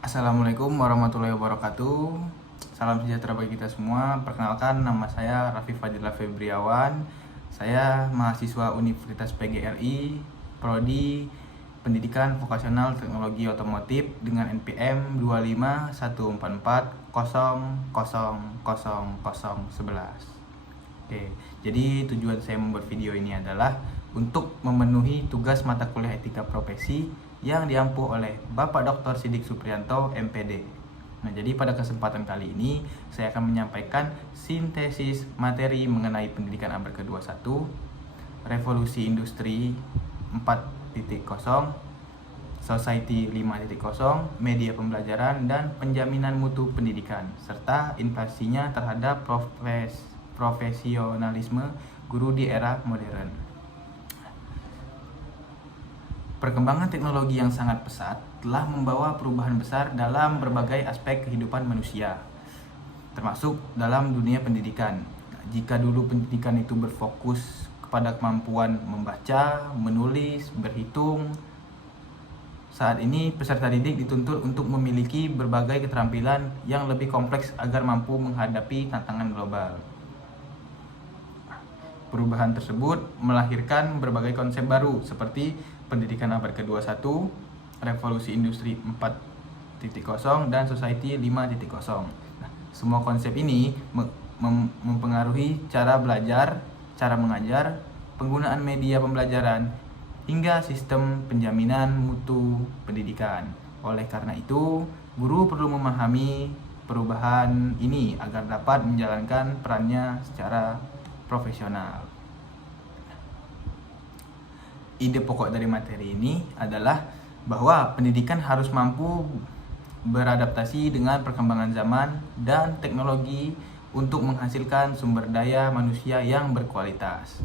Assalamualaikum warahmatullahi wabarakatuh. Salam sejahtera bagi kita semua. Perkenalkan, nama saya Raffi Fadila Febriawan. Saya mahasiswa Universitas PGRI, Prodi Pendidikan Vokasional Teknologi Otomotif dengan NPM 25144000011. Oke, jadi tujuan saya membuat video ini adalah untuk memenuhi tugas mata kuliah etika profesi yang diampu oleh Bapak Dr. Sidik Supriyanto, MPD. Nah, jadi pada kesempatan kali ini saya akan menyampaikan sintesis materi mengenai pendidikan abad ke-21, revolusi industri 4.0, society 5.0, media pembelajaran dan penjaminan mutu pendidikan, serta invasinya terhadap profesionalisme guru di era modern. Perkembangan teknologi yang sangat pesat telah membawa perubahan besar dalam berbagai aspek kehidupan manusia, termasuk dalam dunia pendidikan. Jika dulu pendidikan itu berfokus kepada kemampuan membaca, menulis, berhitung, saat ini peserta didik dituntut untuk memiliki berbagai keterampilan yang lebih kompleks agar mampu menghadapi tantangan global. Perubahan tersebut melahirkan berbagai konsep baru seperti pendidikan abad ke-21, revolusi industri 4.0, dan society 5.0. Nah, semua konsep ini mempengaruhi cara belajar, cara mengajar, penggunaan media pembelajaran, hingga sistem penjaminan mutu pendidikan. Oleh karena itu, guru perlu memahami perubahan ini agar dapat menjalankan perannya secara profesional. Ide pokok dari materi ini adalah bahwa pendidikan harus mampu beradaptasi dengan perkembangan zaman dan teknologi untuk menghasilkan sumber daya manusia yang berkualitas.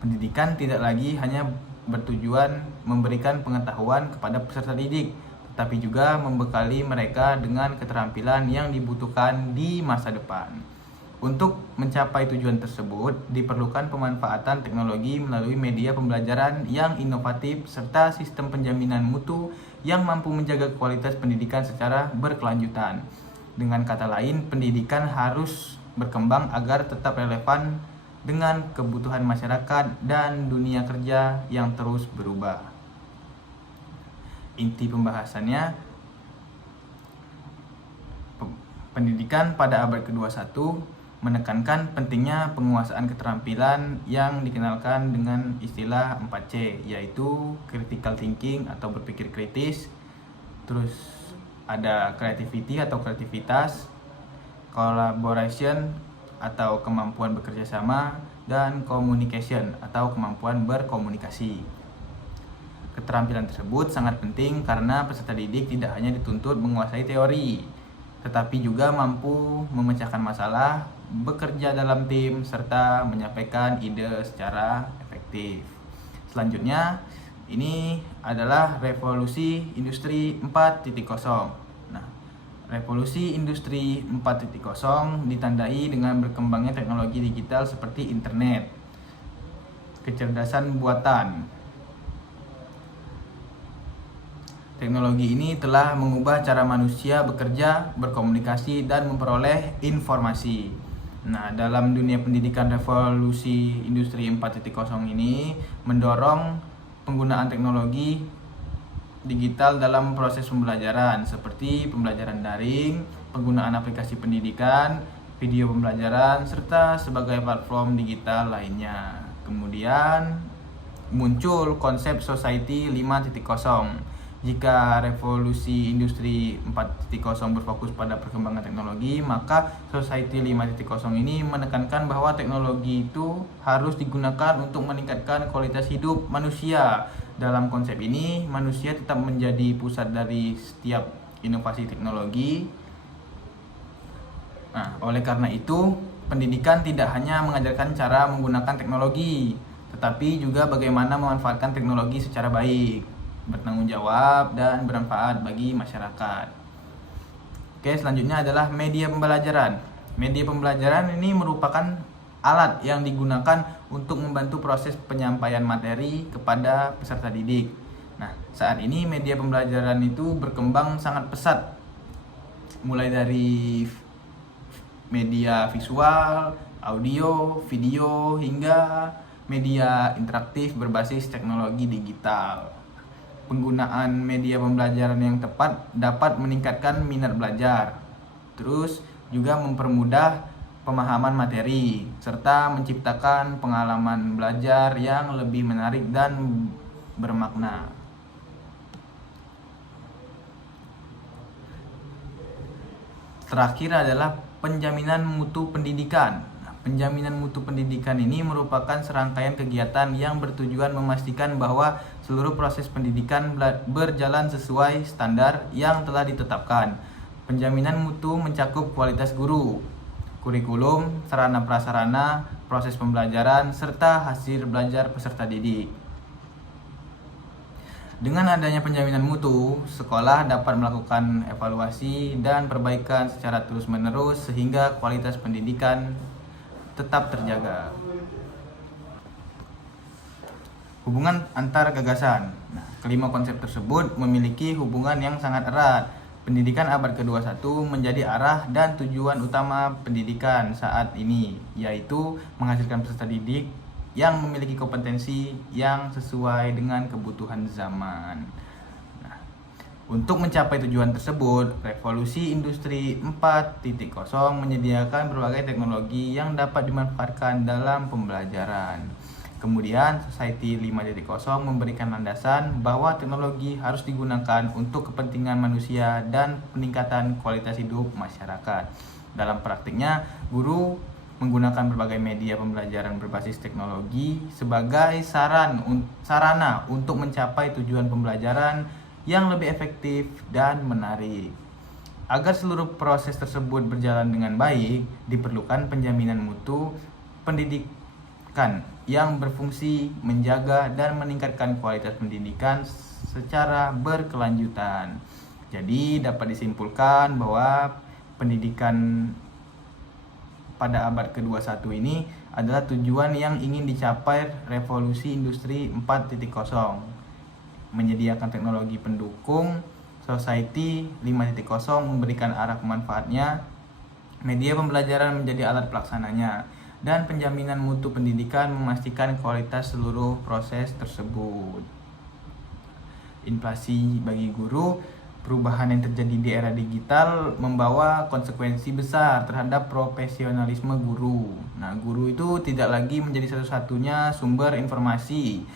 Pendidikan tidak lagi hanya bertujuan memberikan pengetahuan kepada peserta didik, tetapi juga membekali mereka dengan keterampilan yang dibutuhkan di masa depan. Untuk mencapai tujuan tersebut, diperlukan pemanfaatan teknologi melalui media pembelajaran yang inovatif serta sistem penjaminan mutu yang mampu menjaga kualitas pendidikan secara berkelanjutan. Dengan kata lain, pendidikan harus berkembang agar tetap relevan dengan kebutuhan masyarakat dan dunia kerja yang terus berubah. Inti pembahasannya, pendidikan pada abad ke-21 menekankan pentingnya penguasaan keterampilan yang dikenalkan dengan istilah 4C, yaitu critical thinking atau berpikir kritis, terus ada creativity atau kreativitas, collaboration atau kemampuan bekerja sama, dan communication atau kemampuan berkomunikasi. Keterampilan tersebut sangat penting karena peserta didik tidak hanya dituntut menguasai teori, tetapi juga mampu memecahkan masalah, bekerja dalam tim, serta menyampaikan ide secara efektif. Selanjutnya, ini adalah revolusi industri 4.0. Nah, revolusi industri 4.0 ditandai dengan berkembangnya teknologi digital seperti internet, kecerdasan buatan. Teknologi ini telah mengubah cara manusia bekerja, berkomunikasi, dan memperoleh informasi. Nah, dalam dunia pendidikan, revolusi industri 4.0 ini mendorong penggunaan teknologi digital dalam proses pembelajaran seperti pembelajaran daring, penggunaan aplikasi pendidikan, video pembelajaran, serta sebagai platform digital lainnya. Kemudian muncul konsep society 5.0. Jika revolusi industri 4.0 berfokus pada perkembangan teknologi, maka society 5.0 ini menekankan bahwa teknologi itu harus digunakan untuk meningkatkan kualitas hidup manusia. Dalam konsep ini, manusia tetap menjadi pusat dari setiap inovasi teknologi. Nah, oleh karena itu, pendidikan tidak hanya mengajarkan cara menggunakan teknologi, tetapi juga bagaimana memanfaatkan teknologi secara baik, bertanggung jawab, dan bermanfaat bagi masyarakat. Oke, selanjutnya adalah media pembelajaran. Media pembelajaran ini merupakan alat yang digunakan untuk membantu proses penyampaian materi kepada peserta didik. Nah, Saat ini media pembelajaran itu berkembang sangat pesat, mulai dari media visual, audio, video, hingga media interaktif berbasis teknologi digital. Penggunaan media pembelajaran yang tepat dapat meningkatkan minat belajar, terus juga mempermudah pemahaman materi, serta menciptakan pengalaman belajar yang lebih menarik dan bermakna. Terakhir adalah penjaminan mutu pendidikan. Penjaminan mutu pendidikan ini merupakan serangkaian kegiatan yang bertujuan memastikan bahwa seluruh proses pendidikan berjalan sesuai standar yang telah ditetapkan. Penjaminan mutu mencakup kualitas guru, kurikulum, sarana prasarana, proses pembelajaran, serta hasil belajar peserta didik. Dengan adanya penjaminan mutu, sekolah dapat melakukan evaluasi dan perbaikan secara terus-menerus sehingga kualitas pendidikan tetap terjaga. Hubungan antar gagasan. Nah, kelima konsep tersebut memiliki hubungan yang sangat erat. Pendidikan abad ke-21 menjadi arah dan tujuan utama pendidikan saat ini, yaitu menghasilkan peserta didik yang memiliki kompetensi yang sesuai dengan kebutuhan zaman. Nah, untuk mencapai tujuan tersebut, revolusi industri 4.0 menyediakan berbagai teknologi yang dapat dimanfaatkan dalam pembelajaran. Kemudian, Society 5.0 memberikan landasan bahwa teknologi harus digunakan untuk kepentingan manusia dan peningkatan kualitas hidup masyarakat. Dalam praktiknya, guru menggunakan berbagai media pembelajaran berbasis teknologi sebagai sarana untuk mencapai tujuan pembelajaran yang lebih efektif dan menarik. Agar seluruh proses tersebut berjalan dengan baik, diperlukan penjaminan mutu pendidikan yang berfungsi menjaga dan meningkatkan kualitas pendidikan secara berkelanjutan. Jadi dapat disimpulkan bahwa pendidikan pada abad ke-21 ini adalah tujuan yang ingin dicapai revolusi industri 4.0, menyediakan teknologi pendukung. Society 5.0 memberikan arah pemanfaatnya, media pembelajaran menjadi alat pelaksananya, dan penjaminan mutu pendidikan memastikan kualitas seluruh proses tersebut. Inflasi bagi guru. Perubahan yang terjadi di era digital membawa konsekuensi besar terhadap profesionalisme guru. Nah, guru itu tidak lagi menjadi satu-satunya sumber informasi,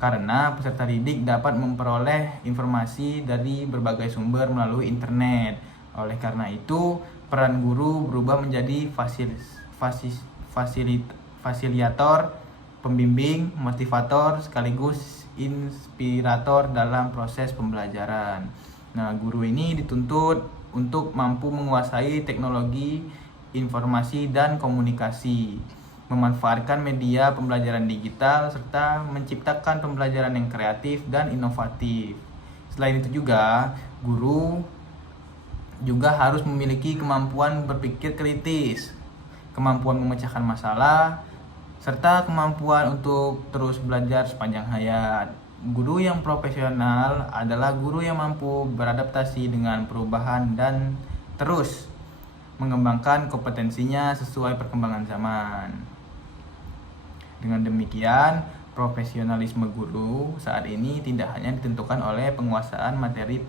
karena peserta didik dapat memperoleh informasi dari berbagai sumber melalui internet. Oleh karena itu, peran guru berubah menjadi fasilitator, pembimbing, motivator, sekaligus inspirator dalam proses pembelajaran. Nah, guru ini dituntut untuk mampu menguasai teknologi, informasi, dan komunikasi, memanfaatkan media pembelajaran digital, serta menciptakan pembelajaran yang kreatif dan inovatif. Selain itu juga, guru juga harus memiliki kemampuan berpikir kritis, kemampuan memecahkan masalah, serta kemampuan untuk terus belajar sepanjang hayat. Guru yang profesional adalah guru yang mampu beradaptasi dengan perubahan dan terus mengembangkan kompetensinya sesuai perkembangan zaman. Dengan demikian, profesionalisme guru saat ini tidak hanya ditentukan oleh penguasaan materi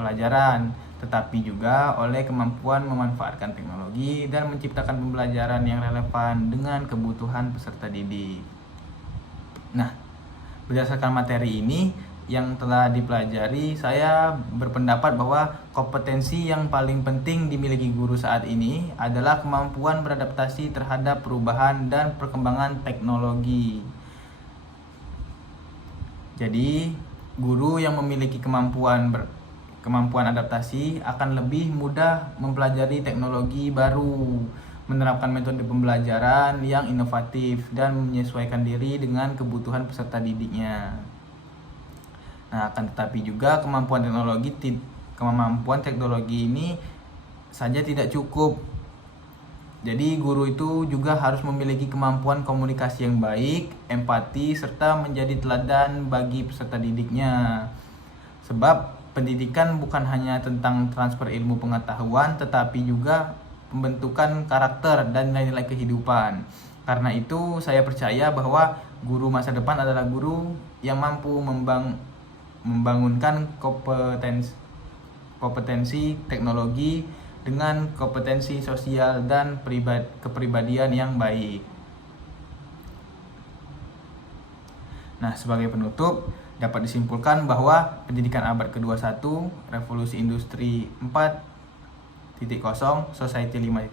pelajaran, tetapi juga oleh kemampuan memanfaatkan teknologi dan menciptakan pembelajaran yang relevan dengan kebutuhan peserta didik. Nah, berdasarkan materi ini yang telah dipelajari, saya berpendapat bahwa kompetensi yang paling penting dimiliki guru saat ini adalah kemampuan beradaptasi terhadap perubahan dan perkembangan teknologi. Jadi, guru yang memiliki kemampuan adaptasi akan lebih mudah mempelajari teknologi baru, menerapkan metode pembelajaran yang inovatif, dan menyesuaikan diri dengan kebutuhan peserta didiknya. Nah, akan tetapi juga kemampuan teknologi ini saja tidak cukup. Jadi guru itu juga harus memiliki kemampuan komunikasi yang baik, empati, serta menjadi teladan bagi peserta didiknya. Sebab pendidikan bukan hanya tentang transfer ilmu pengetahuan, tetapi juga pembentukan karakter dan nilai-nilai kehidupan. Karena itu saya percaya bahwa guru masa depan adalah guru yang mampu membangunkan kompetensi teknologi dengan kompetensi sosial dan kepribadian yang baik. Nah, sebagai penutup, dapat disimpulkan bahwa pendidikan abad ke-21, revolusi industri 4.0, society 5.0,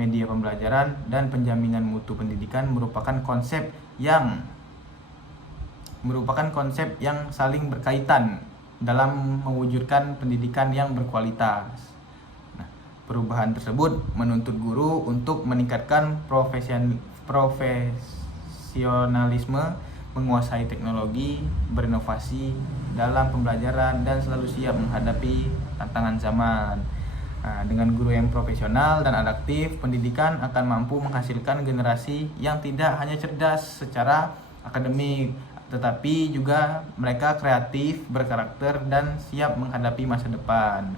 media pembelajaran, dan penjaminan mutu pendidikan merupakan konsep yang saling berkaitan dalam mewujudkan pendidikan yang berkualitas. Perubahan tersebut menuntut guru untuk meningkatkan profesionalisme, menguasai teknologi, berinovasi dalam pembelajaran, dan selalu siap menghadapi tantangan zaman. Dengan guru yang profesional dan adaptif, pendidikan akan mampu menghasilkan generasi yang tidak hanya cerdas secara akademik, tetapi juga mereka kreatif, berkarakter, dan siap menghadapi masa depan.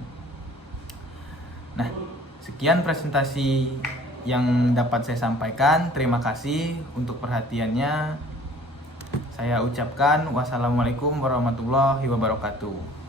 Nah, sekian presentasi yang dapat saya sampaikan. Terima kasih untuk perhatiannya. Saya ucapkan wassalamualaikum warahmatullahi wabarakatuh.